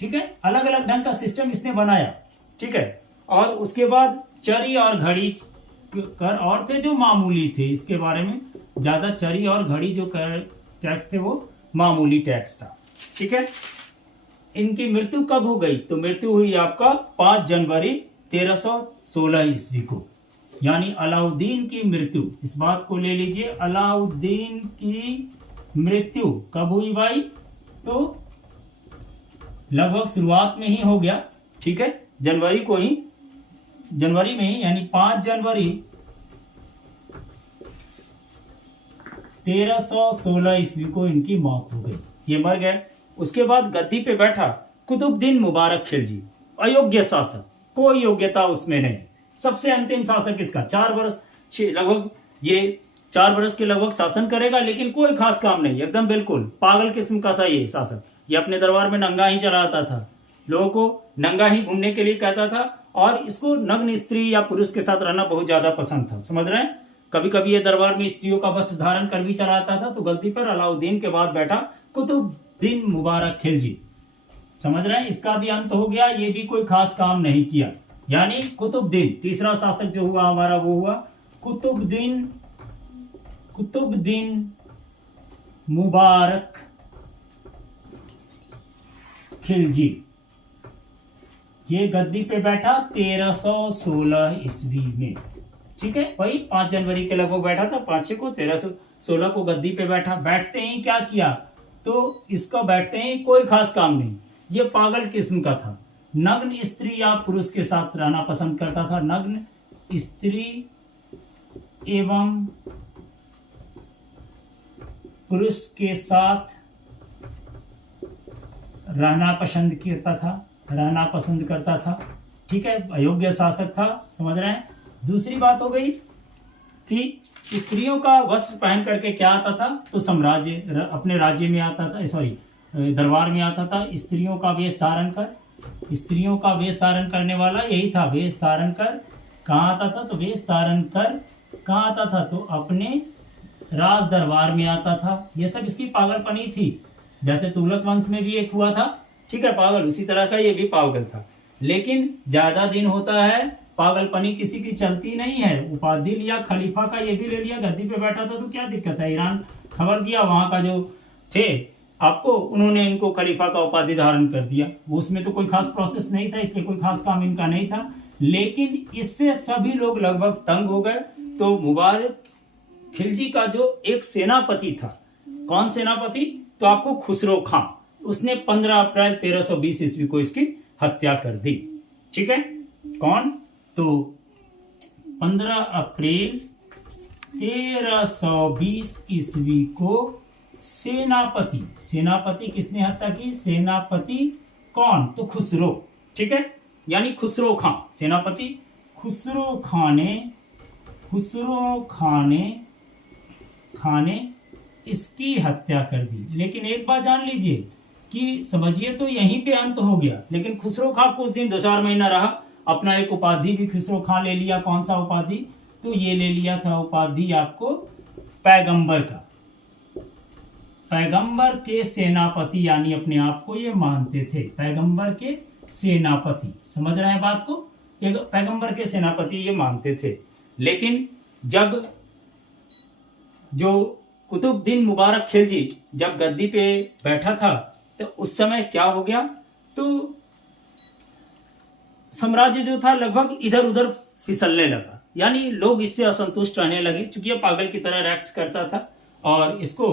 ठीक है, अलग अलग ढंग का सिस्टम इसने बनाया। ठीक है, और उसके बाद चरी और घड़ी कर और थे जो मामूली थे। इसके बारे में ज्यादा चरी और घड़ी जो कर टैक्स थे वो मामूली टैक्स था। ठीक है, इनकी मृत्यु कब हो गई? तो मृत्यु हुई आपका 5 जनवरी 1316 ईस्वी को, यानी अलाउद्दीन की मृत्यु। इस बात को ले लीजिए, अलाउद्दीन की मृत्यु कब हुई भाई? तो लगभग शुरुआत में ही हो गया। ठीक है, जनवरी में ही, यानी 5 जनवरी 1316 ईस्वी को इनकी मौत हो गई। ये मर गए। उसके बाद गद्दी पे बैठा कुतुबुद्दीन मुबारक खिलजी, अयोग्य शासक, कोई योग्यता उसमें नहीं। सबसे अंतिम शासक इसका 4 वर्ष लगभग ये 4 वर्ष के लगभग शासन करेगा, लेकिन कोई खास काम नहीं, एकदम बिल्कुल पागल किस्म का था ये शासक। ये अपने दरबार में नंगा ही चलाता था, लोगों को नंगा ही घूमने के लिए कहता था, और इसको नग्न स्त्री या पुरुष के साथ रहना बहुत ज्यादा पसंद था, समझ रहे हैं। कभी कभी ये दरबार में स्त्रियों का वस्त्र धारण कर भी चलाता था। तो गद्दी पर अलाउद्दीन के बाद बैठा कुतुबुद्दीन मुबारक खिलजी, समझ रहे हैं। इसका भी अंत हो गया, ये भी कोई खास काम नहीं किया। यानी कुतुबुद्दीन तीसरा शासक जो हुआ हमारा वो हुआ कुतुबुद्दीन मुबारक खिलजी। ये गद्दी पे बैठा 1316 ईस्वी में, ठीक है। वही 5 जनवरी के लगभग बैठा था, 5 को 1316 को गद्दी पे बैठा। बैठते ही क्या किया, तो इसका बैठते ही कोई खास काम नहीं, ये पागल किस्म का था। नग्न स्त्री या पुरुष के साथ रहना पसंद करता था, नग्न स्त्री एवं पुरुष के साथ रहना पसंद करता था, ठीक है। अयोग्य शासक था, समझ रहे हैं। दूसरी बात हो गई कि स्त्रियों का वस्त्र पहन करके क्या आता था, तो साम्राज्य अपने राज्य में आता था, दरबार में आता था। स्त्रियों का वेश धारण करने वाला यही था। वेश धारण कर कहाँ आता था, तो वेश धारण कर कहाँ आता था, तो अपने राज दरबार में आता था। ये सब इसकी पागलपनी थी। जैसे तुगलक वंश में भी एक हुआ था, ठीक है, पागल, उसी तरह का ये भी पागल था। लेकिन ज्यादा दिन होता है पागलपनी किसी की चलती नहीं है। उपाधि लिया खलीफा का, ये भी ले लिया, गद्दी पे बैठा था, तो क्या दिक्कत है। ईरान खबर दिया, वहां का जो थे आपको, उन्होंने इनको खलीफा का उपाधि धारण कर दिया। उसमें तो कोई खास प्रोसेस नहीं था, इसमें कोई खास काम इनका नहीं था। लेकिन इससे सभी लोग लगभग तंग हो गए। तो मुबारक खिलजी का जो एक सेनापति था, कौन सेनापति, तो आपको खुसरो खां, उसने 15 अप्रैल 1320 ईस्वी को इसकी हत्या कर दी, ठीक है। कौन, तो 15 अप्रैल 1320 ईस्वी को सेनापति किसने हत्या की, सेनापति कौन, तो खुसरो, ठीक है। यानी खुसरो खां सेनापति, खुसरो खां ने इसकी हत्या कर दी। लेकिन एक बात जान लीजिए कि समझिए तो यहीं पे अंत हो गया, लेकिन खुसरो खां कुछ दिन 2-4 महीना रहा, अपना एक उपाधि भी खुसरो खां ले लिया। कौन सा उपाधि, तो ये ले लिया था उपाधि आपको पैगंबर का। पैगंबर के सेनापति, यानी अपने आप को ये मानते थे पैगंबर के सेनापति, समझ रहे हैं बात को, पैगंबर के सेनापति ये मानते थे। लेकिन जब जो कुतुबुद्दीन मुबारक खिलजी जब गद्दी पे बैठा था, तो उस समय क्या हो गया, तो साम्राज्य जो था लगभग इधर उधर फिसलने लगा। यानी लोग इससे असंतुष्ट रहने लगे, चूंकि ये पागल की तरह रिएक्ट करता था। और इसको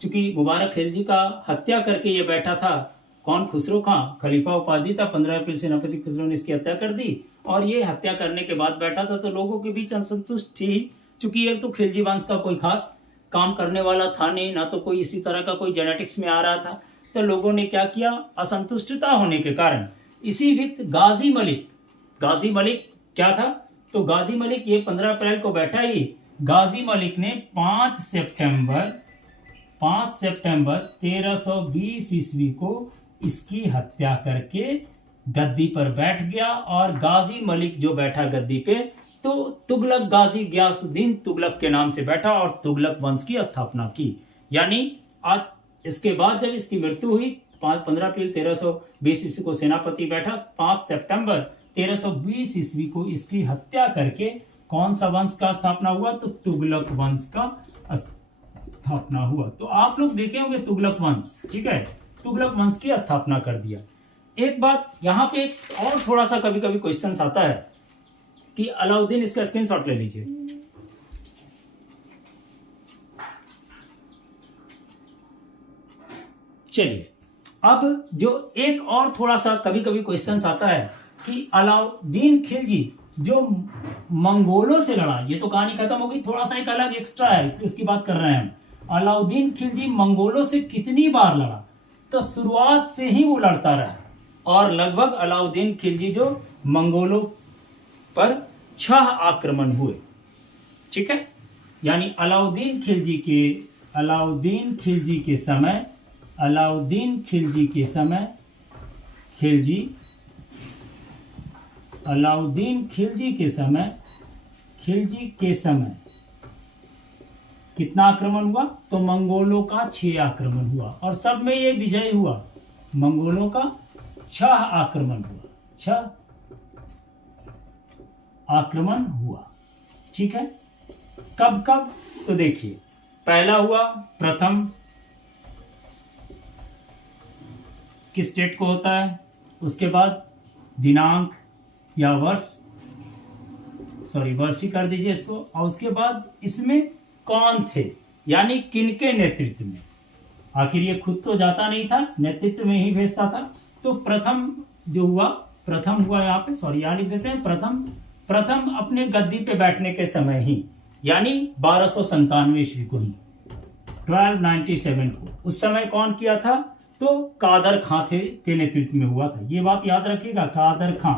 चूंकि मुबारक खिलजी का हत्या करके ये बैठा था, कौन, खुसरो खां, खलीफा उपाधि था। 15 अप्रैल सेनापति खुसरो ने इसकी हत्या कर दी, और ये हत्या करने के बाद बैठा था, तो लोगों के बीच असंतुष्ट थी। चूंकि एक तो खिलजी वंश का कोई खास काम करने वाला था नहीं, ना तो कोई इसी तरह का कोई जेनेटिक्स में आ रहा था, तो लोगों ने क्या किया, असंतुष्टता होने के कारण इसी वक्त गाजी मलिक क्या था, तो गाजी मलिक ये 15 अप्रैल को बैठा ही, गाजी मलिक ने 5 सितंबर 1320 ईस्वी को इसकी हत्या करके गद्दी पर बैठ गया। और गाजी मलिक जो बैठा गद्दी पे, तो तुगलक गाजी गयासुद्दीन तुगलक के नाम से बैठा और तुगलक वंश की स्थापना की। यानी आज इसके बाद जब इसकी मृत्यु हुई 15 अप्रैल 1320 ईस्वी को सेनापति बैठा, 5 सितंबर 1320 ईस्वी को इसकी हत्या करके कौन सा वंश का स्थापना हुआ, तो तुगलक वंश का स्थापना हुआ। तो आप लोग देखे होंगे तुगलक वंश, ठीक है, तुगलक वंश की स्थापना कर दिया। एक बात यहां पे और थोड़ा सा कभी कभी क्वेश्चन आता है कि अलाउद्दीन, इसका स्क्रीनशॉट ले लीजिए। चलिए, अब जो एक और थोड़ा सा कभी कभी क्वेश्चन आता है कि अलाउद्दीन खिलजी जो मंगोलों से लड़ा, ये तो कहानी खत्म हो गई, थोड़ा सा एक अलग एक्स्ट्रा है, इसलिए उसकी बात कर रहे हैं हम। अलाउद्दीन खिलजी मंगोलों से कितनी बार लड़ा, तो शुरुआत से ही वो लड़ता रहा, और लगभग अलाउद्दीन खिलजी जो मंगोलों पर 6 आक्रमण हुए, ठीक है। यानी अलाउद्दीन खिलजी के समय कितना आक्रमण हुआ? तो मंगोलों का 6 आक्रमण हुआ और सब में ये विजय हुआ। मंगोलों का 6 आक्रमण हुआ। ठीक है। कब कब? तो देखिए, पहला हुआ प्रथम किस डेट को होता है, उसके बाद दिनांक या वर्ष ही कर दीजिए इसको, और उसके बाद इसमें कौन थे, यानी किनके नेतृत्व में। आखिर ये खुद तो जाता नहीं था, नेतृत्व में ही भेजता था। तो प्रथम हुआ यहाँ पे, यहाँ लिख देते हैं प्रथम अपने गद्दी पे बैठने के समय ही, यानी 1297 ईस्वी को ही, 1297 को। उस समय कौन किया था? तो कादर खां के नेतृत्व में हुआ था। ये बात याद रखिएगा, कादर खां,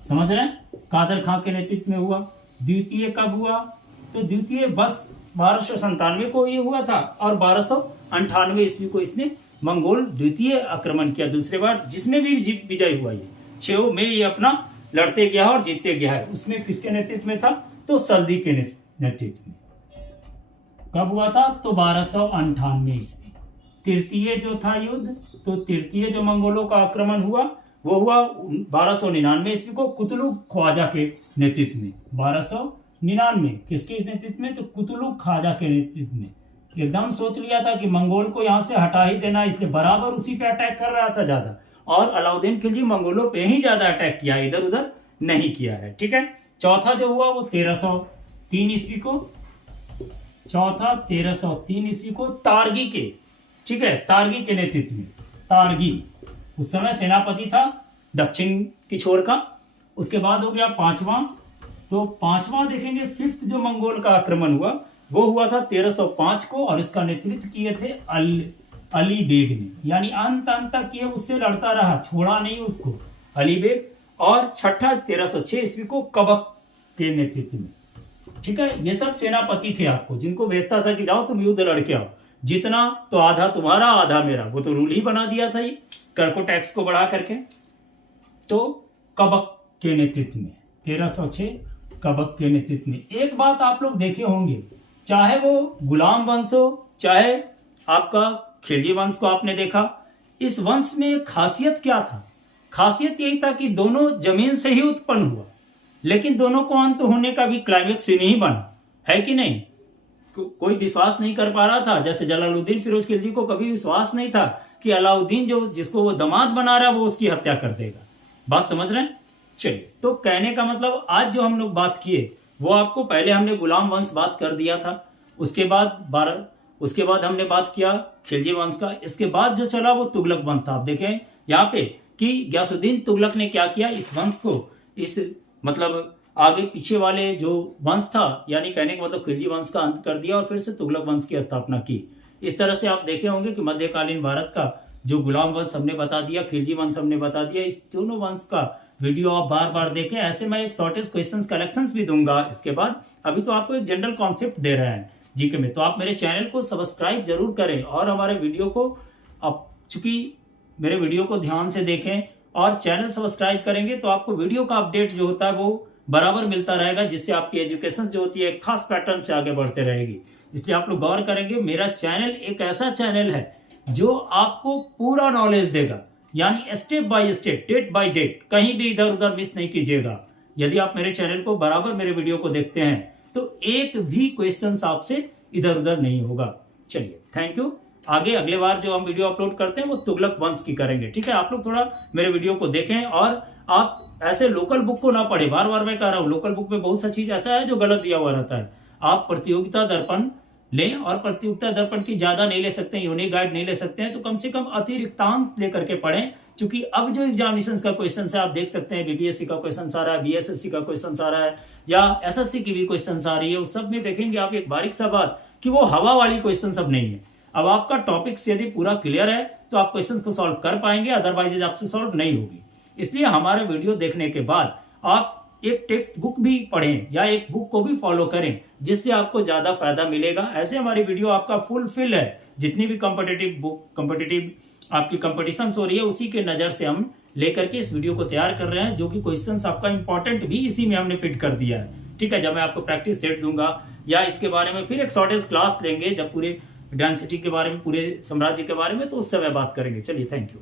समझ रहे हैं? कादर खां के नेतृत्व में हुआ। द्वितीय कब हुआ? तो द्वितीय बस 1297 को ये हुआ था, और 1298 ईस्वी को इसने मंगोल द्वितीय आक्रमण किया दूसरे बार, जिसमें भी विजय हुआ। ये 6 में ये अपना लड़ते गया और जीतते गया है। उसमें किसके नेतृत्व में था? तो सल्दी के नेतृत्व में। कब हुआ था? तो 1298 ईस्वी। तृतीय जो था युद्ध, तो तृतीय जो मंगोलों का आक्रमण हुआ वो हुआ 1299 ईस्वी को कुतलुग ख्वाजा के नेतृत्व में। 1299 किसके नेतृत्व में? तो कुतलुग ख्वाजा के नेतृत्व में। एकदम सोच लिया था कि मंगोल को यहाँ से हटा ही देना, इसलिए बराबर उसी पे अटैक कर रहा था ज्यादा, और अलाउद्दीन खिलजी मंगोलों पे ही ज्यादा अटैक किया, इधर उधर नहीं किया है। ठीक है। चौथा जो हुआ वो 1303 ईस्वी को, तारगी के, ठीक है, तारगी के नेतृत्व में। तारगी उस समय सेनापति था दक्षिण की छोर का। उसके बाद हो गया पांचवा, तो पांचवा देखेंगे, 5th जो मंगोल का आक्रमण हुआ वो हुआ था 1305 को, और इसका नेतृत्व किए थे अली बेग ने, यानी अंत तक ये उससे लड़ता रहा, छोड़ा नहीं उसको, अली बेग। और छठा 1306 ईस्वी को कबक के नेतृत्व में। ठीक है। ये सब सेनापति थे आपको, जिनको भेजता था कि जाओ तुम युद्ध लड़के आओ, जितना तो आधा तुम्हारा आधा मेरा, वो तो रूल ही बना दिया था ये, कर को टैक्स को बढ़ा करके। तो कबक के नेतृत्व में 1306 कबक के नेतृत्व में। एक बात आप लोग देखे होंगे, चाहे वो गुलाम वंश हो, चाहे आपका खिलजी वंश को आपने देखा, इस वंश में खासियत क्या था? खासियत यही था कि दोनों जमीन से ही उत्पन्न हुआ, लेकिन दोनों को अंत होने का भी क्लाइमेक्स नहीं बना, है कि नहीं? कोई विश्वास नहीं कर पा रहा था। जैसे जलालुद्दीन फिरोज खिलजी को कभी विश्वास नहीं था कि अलाउद्दीन जो जिसको वो दामाद बना रहा है वो उसकी हत्या कर देगा। बात समझ रहे हैं? चलिए, तो कहने का मतलब आज जो हम लोग बात किए वो आपको, पहले हमने गुलाम वंश बात कर दिया था, उसके बाद हमने बात किया खिलजी वंश का। इसके बाद जो चला वो तुगलक वंश था। आप देखें यहाँ पे कि गयासुद्दीन तुगलक ने क्या किया, इस वंश को, इस मतलब आगे पीछे वाले जो वंश था, यानी कहने का मतलब खिलजी वंश का अंत कर दिया और फिर से तुगलक वंश की स्थापना की। इस तरह से आप देखे होंगे कि मध्यकालीन भारत का जो गुलाम वंश हमने बता दिया, खिलजी वंश हमने बता दिया, इस दोनों वंश का वीडियो आप बार बार देखें। ऐसे मैं एक शॉर्टेज क्वेश्चंस कलेक्शंस भी दूंगा इसके बाद। अभी तो आपको एक जनरल कॉन्सेप्ट दे रहे हैं जीके में, तो आप मेरे चैनल को सब्सक्राइब जरूर करें और हमारे वीडियो को, अब चूंकि मेरे वीडियो को ध्यान से देखें और चैनल सब्सक्राइब करेंगे तो आपको वीडियो का अपडेट जो होता है वो बराबर मिलता रहेगा, जिससे आपकी एजुकेशन जो होती है एक खास पैटर्न से आगे बढ़ते रहेगी। इसलिए आप लोग गौर करेंगे, मेरा चैनल एक ऐसा चैनल है जो आपको पूरा नॉलेज देगा, यानी step by step, date by date, कहीं भी इधर उधर मिस नहीं कीजिएगा। यदि आप मेरे चैनल को बराबर मेरे वीडियो को देखते हैं तो एक भी क्वेश्चन आपसे इधर उधर नहीं होगा। चलिए, थैंक यू। आगे अगले बार जो हम वीडियो अपलोड करते हैं वो तुगलक वंश की करेंगे। ठीक है, आप लोग थोड़ा मेरे वीडियो को देखें और आप ऐसे लोकल बुक को ना पढ़े। बार बार मैं कह रहा हूँ, लोकल बुक में बहुत सा चीज ऐसा है जो गलत दिया हुआ रहता है। आप प्रतियोगिता दर्पण लें, और प्रतियोगिता दर्पण की ज्यादा नहीं ले सकते हैं, यूनिक गाइड नहीं ले सकते हैं, तो कम से कम अतिरिक्तांक लेकर के पढ़ें। क्योंकि अब जो एग्जामिनेशन का क्वेश्चन है आप देख सकते हैं, बीपीएससी का क्वेश्चन आ रहा है, बीएसएससी का क्वेश्चन आ रहा है, या एसएससी की भी क्वेश्चन आ रही है, उस सब में देखेंगे आप एक बारीक सा बात कि वो हवा वाली क्वेश्चन सब नहीं है। अब आपका टॉपिक्स यदि पूरा क्लियर है तो आप क्वेश्चंस को सॉल्व कर पाएंगे, अदरवाइज आपसे सॉल्व नहीं होगी। इसलिए हमारे वीडियो देखने के बाद आप एक टेक्स्ट बुक भी पढ़ें या एक बुक को भी फॉलो करें, जिससे आपको ज्यादा फायदा मिलेगा। ऐसे हमारी वीडियो आपका फुलफिल है, जितनी भी कॉम्पिटिटिव आपकी कंपटीशन हो रही है उसी के नजर से हम लेकर के इस वीडियो को तैयार कर रहे हैं, जो कि क्वेश्चंस आपका इंपॉर्टेंट भी इसी में हमने फिट कर दिया है। ठीक है, जब मैं आपको प्रैक्टिस सेट दूंगा या इसके बारे में फिर एक शॉर्टेज क्लास लेंगे, जब पूरे डेंसिटी के बारे में, पूरे साम्राज्य के बारे में, तो उस समय बात करेंगे। चलिए, थैंक यू।